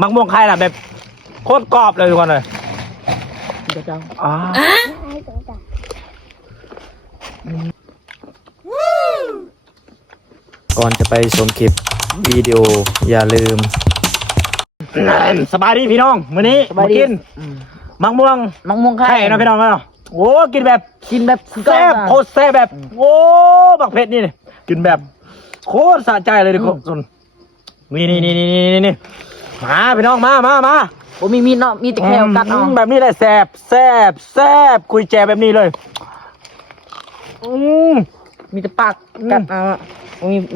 มักม่วงไข่น่ะแบบโคตรกรอบเลยทุกคนเลยเดี๋ยวเจ้าก่อนจะไปชมคลิปวิดีโออย่าลืมสบายดีพี่น้องมื้อนี้มากินมักม่วงไข่นะพี่น้องเนาะโอ้กินแบบแซ่บโคตรแซ่บแบบโอ้บักเผ็ดนี่กินแบบโคตรสะใจเลยทุกคนนี่มาพี่น้องมาโอ้มีเนาะมีแต่แค่กัดแบบนี้แหละแซ่บคุยแจแบบนี้เลยมีแต่ปากกัด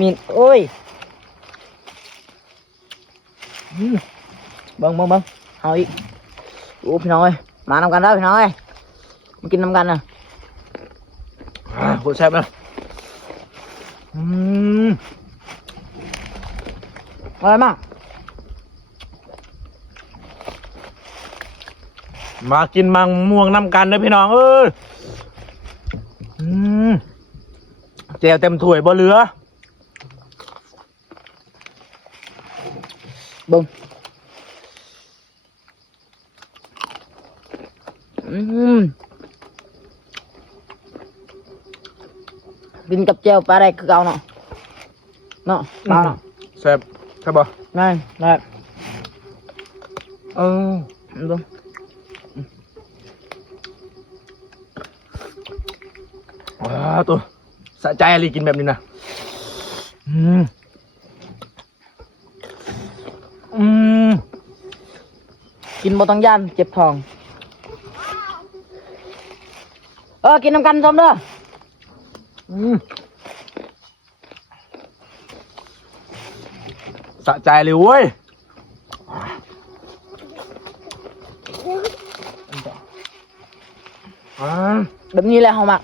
มีโอ้ยเบิ่งเอาอีกโอ้พี่น้องเอ้ยมานำกันได้พี่น้องเอ้ยมากินนำกันนะโคตรแซ่บเลยอร่อยมากมากินมังม่วงน้ำกันนะพี่น้องเจียวเต็มถ้วยบ่เหลือบึ้งกินกับเจียวปลาแดกคือเก่าเนาะปลาเนาะแซ่บครับบ่ได้บึ้งตัวสะใจอะไรกินแบบนี้นะกินบ่ต้องย่านเจ็บท้องกินน้ำกันชมเด้อสะใจเลยเว้ยแบบนี้แหละเฮามัก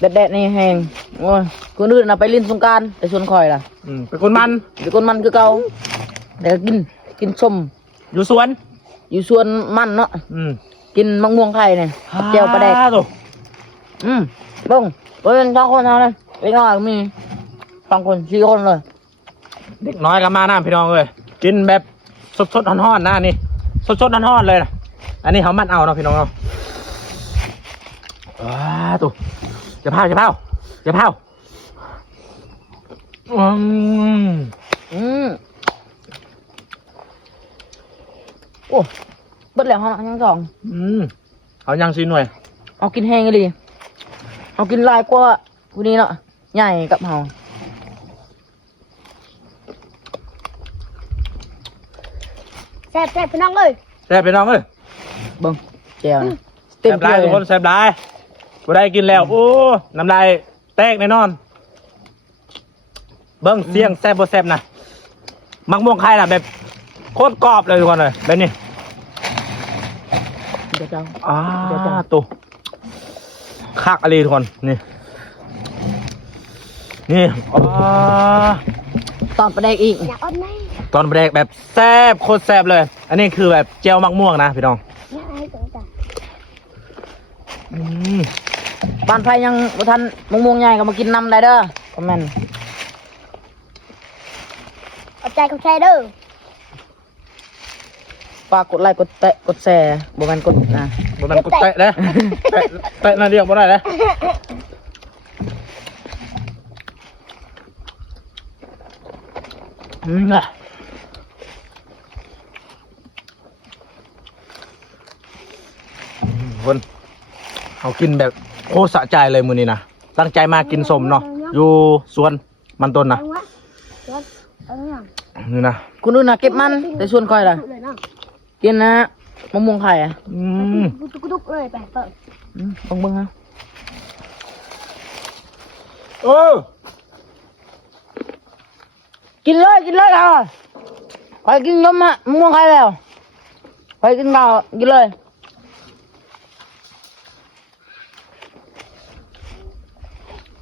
แดดๆนี่แห้งโอ้ยคนอื่นน่ะไปเล่นสงกรานต์แต่ส่วนข่อยล่ะเป็นคนมันคือเก่าแต่ก็กินส้มอยู่สวนมันเนาะกินมะม่วงไข่เนี่ยเจียวปลาแดกบ้งเป็น2 คนเท่านั้นเล็กน้อยมี2 คน4 คนเลยเด็กน้อยกับมาน้ำพี่น้องเลยกินแบบสดๆฮ้อนๆนะนี่สดๆฮ้อนๆเลยนะอันนี้เขามันเอาเนาะพี่น้องเนาะตัวจะเผาโอ้เบิดแล้วเฮายัง2เอายัง4 หน่วยเอากินแห้งเลยเอากินลายกว่าผู้นี้เนาะใหญ่กับเฮาแซ่บพี่น้องเอ้ยเบิ่งแจ่วนะเต็มเลยทุกคนแซ่บหลายบ่ได้กินแล้วโอ้น้ำลายแตกแน่นอนเบิ้งเสียงแซ่บบ่แซ่บนะมักม่วงไข่น่ะแบบโคตรกรอบเลยทุกคนเลยแบบนี้เดี๋ยวเจ้าตัวคักอะไรทุกคนนี่ตอนปลาแดกอีกอยากอ้อนไหมตอนแรกแบบแซ่บโคตรแซ่บเลยอันนี้คือแบบเจียวมักม่วงนะพี่น้องบ้านไฟยังบ่ทันมะม่วงใหญ่ก็มากินน้ำได้เด้อคอมเมนต์เอาใจเขาแชร์เด้อฝากกดไลค์กดแตะกดแชร์บ่แม่นกดนะบ่แม่นกดแตะนะแตะน่าเรียกบ่ได้นะคนเขากินแบบโคตรสะใจเลยมื้อนี้นะตั้งใจมากินสมเนาะอยู่สวนมันต้นนะนี่นะคุณดูนะเก็บมันแต่ส่วนข่อยล่ะกินนะมะม่วงไข่กุกเลยไปเปิดเบิ่งฮะกินเลยอ่ะไปกินนมฮะมะม่วงไข่แล้วไปกินข้าวกินเลย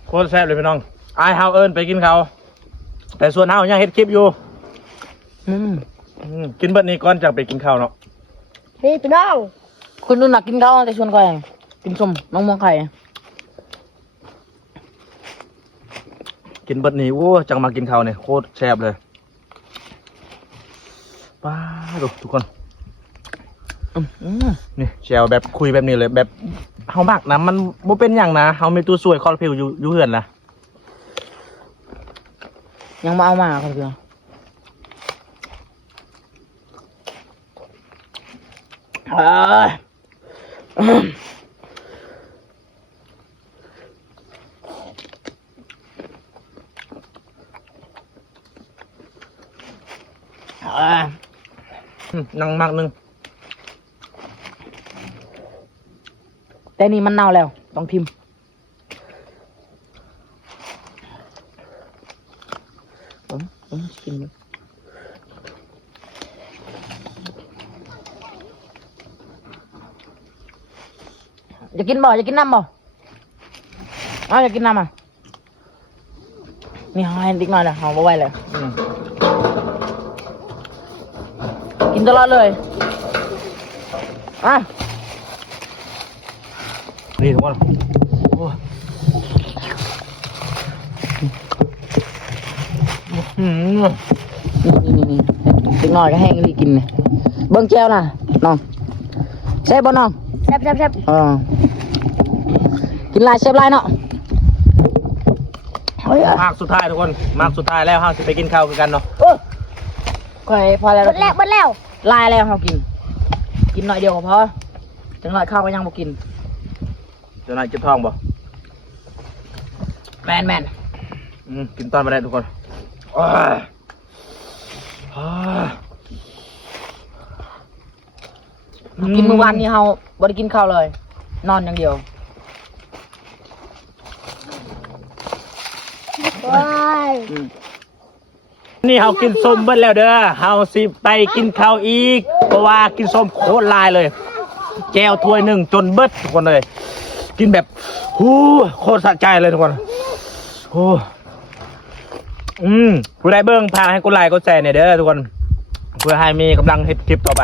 โคตรแซ่บเลยพี่น้องไอเฮาเอิญไปกินเขาแต่ส่วนเฮายังเฮ็ดคลิปอยู่กินเบิดนี้ก่อนจะไปกินข้าวเนาะพี่น้องคุณดูหนักกินข้าวแต่ชวนก่อนกินส้มมะม่วงไข่ กินเบิดนี้โอ้จังมากินข้าวเนี่ยโคตรแซ่บเลย ป้าดูทุกคนนี่แจวแบบคุยแบบนี้เลยแบบเฮามักนะมันบ่เป็นอย่างนะเฮามีตัวสวยคอร์ฟิวอยู่เฮือนนะ ยังมาเอามาคนเดียวนั่งมากนึง แต่นี่มันเน่าแล้วต้องทิมกินจะกินบ่จะกินน้ำบ่เอาจะกินน้ำอ่ะนี่เอาให้ดิกหน่อยเลยเอาไว้เลยกินตลอดเลยอ่ะ นี่ทุกคนโอ้นี่ดิกหน่อยก็แห้งรีกินเลยเบิ้งแก้วน่ะน้องแซ่บบ่น้อง แซ่บแซ่บแซ่บ กินลายเชฟลายเนาะเฮ้ย มากสุดท้ายทุกคนมากสุดท้ายแล้วเฮาสิไปกินข้าวกันเนาะ ค่อยพอแล้ว หมดแล้วหมดแล้ว ลายแล้วเขากินหน่อยเดียวก็พอถึงหน่อยข้าวก็ยังบ่กิน เดี๋ยวนายเจ็บท้องบ่ แมน กินตอนไปได้ทุกคนกินมื้อวานนี้เขาบ่ได้กินข้าวเลย นอนอย่างเดียว ว้าย นี่เฮากินส้มเบิดแล้วเด้อเฮาสิไปกินข้าวอีกเพราะว่ากินส้มโคตรลายเลยแก้วถ้วยหนึ่งจนเบิดทุกคนเลยกินแบบโคตรสะใจเลยทุกคนผู้ใดเบิ่งพาให้กดไลค์กดแชร์เนี่ยเด้อทุกคนเพื่อให้มีกำลังเฮ็ดคลิปต่อไป